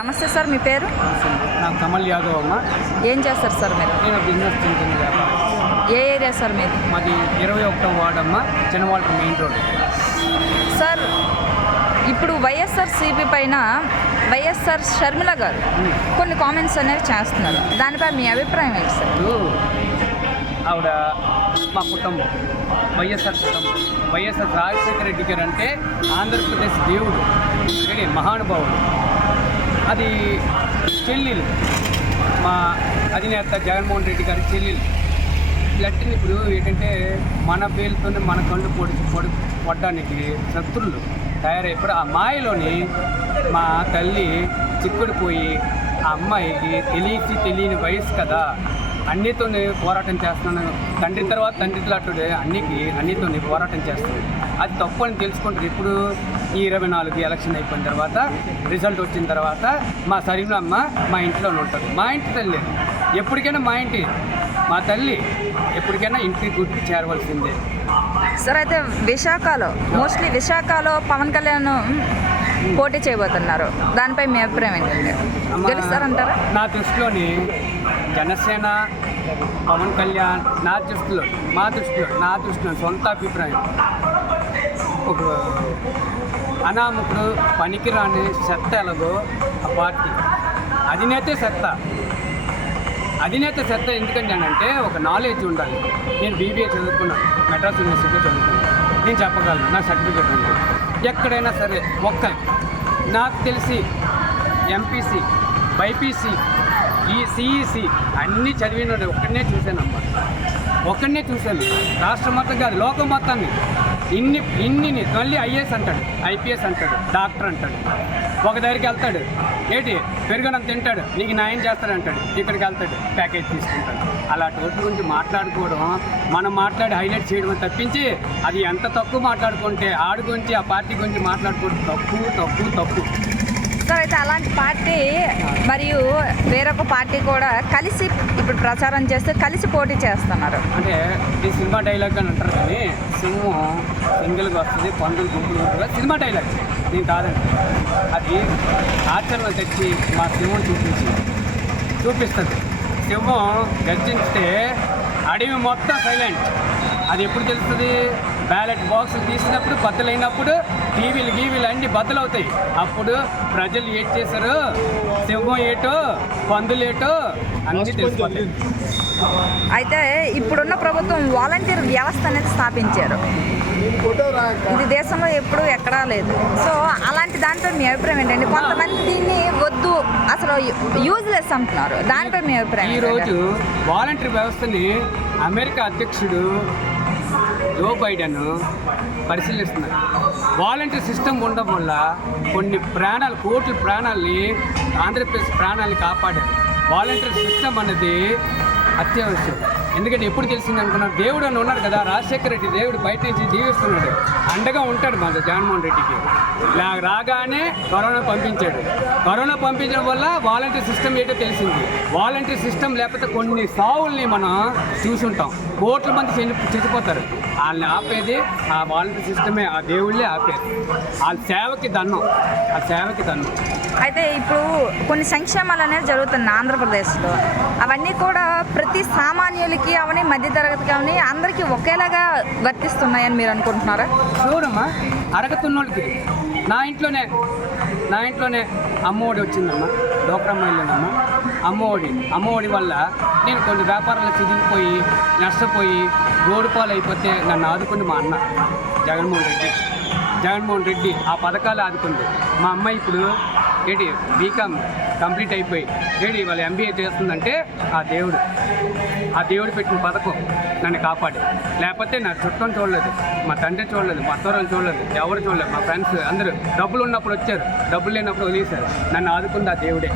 నమస్తే సార్, మీ పేరు? నాకు కమల్ యాదవ్ అమ్మ. ఏం చేస్తారు సార్ మీరు? నేను బిజినెస్ చేసిన వ్యాపారం. ఏ ఏరియా సార్ మీది? మాది 21వ వార్డు అమ్మ, చిన్నవాళ్ళ మెయిన్ రోడ్. సార్, ఇప్పుడు వైఎస్ఆర్సీపీ పైన వైఎస్ఆర్ షర్మిల గారు కొన్ని కామెంట్స్ అనేవి చేస్తున్నారు. దానిపై మీ అభిప్రాయం ఏంటి సార్? ఆవిడ మా కుటుంబం, వైఎస్ఆర్ కుటుంబం. వైఎస్ఆర్ రాజశేఖర రెడ్డి గారు అంటే ఆంధ్రప్రదేశ్ దేవుడు, మహానుభావుడు. అది చెల్లెలు, మా అధినేత జగన్మోహన్ రెడ్డి గారి చెల్లెలు. ఇలాంటివి ఇప్పుడు ఏంటంటే మన పేరుతోనే మన కళ్ళు పొడడానికి శత్రులు తయారైపోయి ఆ మాయలోని మా తల్లి చిక్కుడిపోయి ఆ అమ్మాయికి తెలియని వయసు కదా, అన్నితోనే పోరాటం చేస్తున్నాను. తండ్రి తర్వాత తండ్రిలాంటి అన్నితోనే పోరాటం చేస్తుంది. అది తప్పు అని తెలుసుకుంటారు. ఇప్పుడు ఈ 24 ఎలక్షన్ అయిపోయిన తర్వాత, రిజల్ట్ వచ్చిన తర్వాత మా సరిమలమ్మ మా ఇంట్లోనే ఉంటుంది. మా ఇంటి తల్లి ఎప్పటికైనా మా తల్లి ఎప్పటికైనా ఇంటికి గుర్తుకు చేరవలసిందే. సార్, అయితే మోస్ట్లీ విశాఖలో పవన్ కళ్యాణ్ పోటీ చేయబోతున్నారు. దానిపై మీ అభిప్రాయం ఏంటంటే గెలుస్తారంటారా? నా దృష్టిలోని జనసేన, పవన్ కళ్యాణ్ మా దృష్టిలో సొంత అభిప్రాయం, ఒక అనామకుడు పనికిరాని చెత్త ఎలాగో ఆ పార్టీ అధినేత చెత్త. ఎందుకంటే అంటే ఒక నాలెడ్జ్ ఉండాలి. నేను BBA చదువుకున్నాను, మెడ్రాస్ యూనివర్సిటీలో చదువుకున్నాను. నేను చెప్పగలను, నా సర్టిఫికేట్ ఉంది. ఎక్కడైనా సరే నాకు తెలిసి MPC, BPC, CEC అన్నీ చదివిన ఒక్కడనే చూశాను. రాష్ట్రం మొత్తం కాదు, లోకం మొత్తాన్ని. ఇన్ని మళ్ళీ IAS అంటాడు, IPS అంటాడు, డాక్టర్ అంటాడు. ఒక దగ్గరికి వెళ్తాడు, ఏంటి పెరుగునంత తింటాడు, నీకు న్యాయం చేస్తాడు అంటాడు. ఇక్కడికి వెళ్తాడు, ప్యాకేజ్ తీసుకుంటాడు. అలాంటి వాటి గురించి మాట్లాడుకోవడం, మనం మాట్లాడి హైలైట్ చేయడం తప్పించి అది ఎంత తక్కువ మాట్లాడుకుంటే ఆడి గురించి ఆ పార్టీ గురించి మాట్లాడుకోవడం తప్పు. సార్, అయితే అలాంటి పార్టీ మరియు వేరొక పార్టీ కూడా కలిసి ఇప్పుడు ప్రచారం చేస్తే కలిసి పోటీ చేస్తున్నారు. అంటే ఈ సినిమా డైలాగ్ అని అంటారు, కానీ సింహం సింగిల్గా వస్తుంది, పందులు గుంపులు ఉంటుంది. సినిమా డైలాగ్ నేను కాదండి, అది ఆచరణ తెచ్చి మా సింహం చూపిస్తుంది. సింహం గర్జించితే అడవి మొత్తం సైలెంట్. అది ఎప్పుడు తెలుస్తుంది? బ్యాలెట్ బాక్సులు తీసినప్పుడు, బద్దలైనప్పుడు, టీవీలు అన్నీ బద్దలవుతాయి. అప్పుడు ప్రజలు ఏటి చేశారు, సింహం ఏటో పందులు ఏటో అన్నీ తెలిసిపోతాయి. అయితే ఇప్పుడున్న ప్రభుత్వం వాలంటీర్ వ్యవస్థ అనేది స్థాపించారు. ఇది దేశంలో ఎప్పుడు ఎక్కడా లేదు. సో అలాంటి దానిపై మీ అభిప్రాయం ఏంటండి? కొంతమంది దీన్ని వద్దు, అసలు యూజ్లెస్ అంటున్నారు. దానిపై మీ అభిప్రాయం? ఈరోజు వాలంటీర్ వ్యవస్థని అమెరికా అధ్యక్షుడు జో బైడెన్ పరిశీలిస్తున్నారు. వాలంటీర్ సిస్టమ్ ఉండడం వల్ల కొన్ని కోట్ల ప్రాణాలని, ఆంధ్రప్రదేశ్ ప్రాణాలని కాపాడారు. వాలంటీర్ సిస్టమ్ అనేది అత్యవసరం. ఎందుకంటే ఎప్పుడు తెలిసింది అనుకున్నారు, దేవుడు అని ఉన్నారు కదా, రాజశేఖర రెడ్డి దేవుడు బయట నుంచి జీవిస్తున్నాడు, అండగా ఉంటాడు మన జగన్మోహన్ రెడ్డికి. రాగానే కరోనా పంపించడం వల్ల వాలంటీర్ సిస్టమ్ ఏంటో తెలిసింది. వాలంటీర్ సిస్టమ్ లేకపోతే కొన్ని సావుల్ని మనం చూసుంటాం. కోట్ల మంది చనిపోతారు. వాళ్ళని ఆపేది ఆ వాలంటీర్ సిస్టమే, ఆ దేవుళ్ళే ఆపేది. వాళ్ళ సేవకి దన్నం. అయితే ఇప్పుడు కొన్ని సంక్షేమాలు అనేవి జరుగుతున్నాయి ఆంధ్రప్రదేశ్లో. అవన్నీ కూడా ప్రతి సామాన్యులకి అవని, మధ్యతరగతికి అవని, అందరికీ ఒకేలాగా వర్తిస్తున్నాయని మీరు అనుకుంటున్నారా? చూడమ్మా, అరగతున్నోళ్ళకి నా ఇంట్లోనే అమ్మఒడి వచ్చిందమ్మా, డోక్రా మహిళలమ్మా. అమ్మఒడి వల్ల నేను కొన్ని వ్యాపారాలు చిదిగిపోయి నష్టపోయి రోడ్డు పాలు అయిపోతే నన్ను ఆదుకుంది మా అన్న జగన్మోహన్ రెడ్డి. ఆ పథకాలు ఆదుకుంది. మా అమ్మాయి ఇప్పుడు బీకామ్ కంప్లీట్ అయిపోయి వాళ్ళ MBA చేస్తుందంటే ఆ దేవుడు పెట్టిన పథకం నన్ను కాపాడి. లేకపోతే నా చుట్టం చూడలేదు, మా తండ్రి చూడలేదు, మా అత్తవాళ్ళు చూడలేదు, ఎవరు చూడలేదు. మా ఫ్రెండ్స్ అందరూ డబ్బులు ఉన్నప్పుడు వచ్చారు, డబ్బులు లేనప్పుడు వదిలేశారు. నన్ను ఆదుకుంది ఆ దేవుడే.